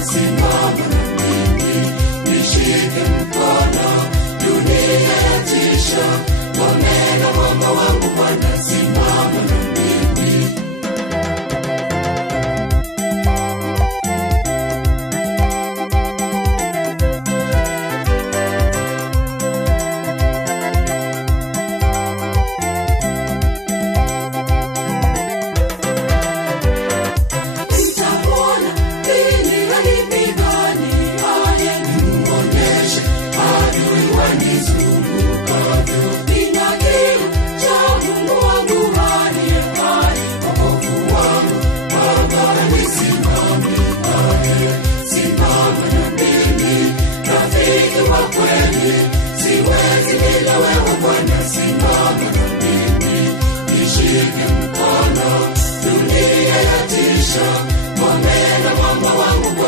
Bwana, simama na mimi, nishike mkono, dunia yatisha, ngome na mwamba wangu Bwana, simama na mimi. Siwezi bila wewe Bwana, simama na mimi, nishike mkono, dunia yatisha, ngome na mwamba wangu Bwana.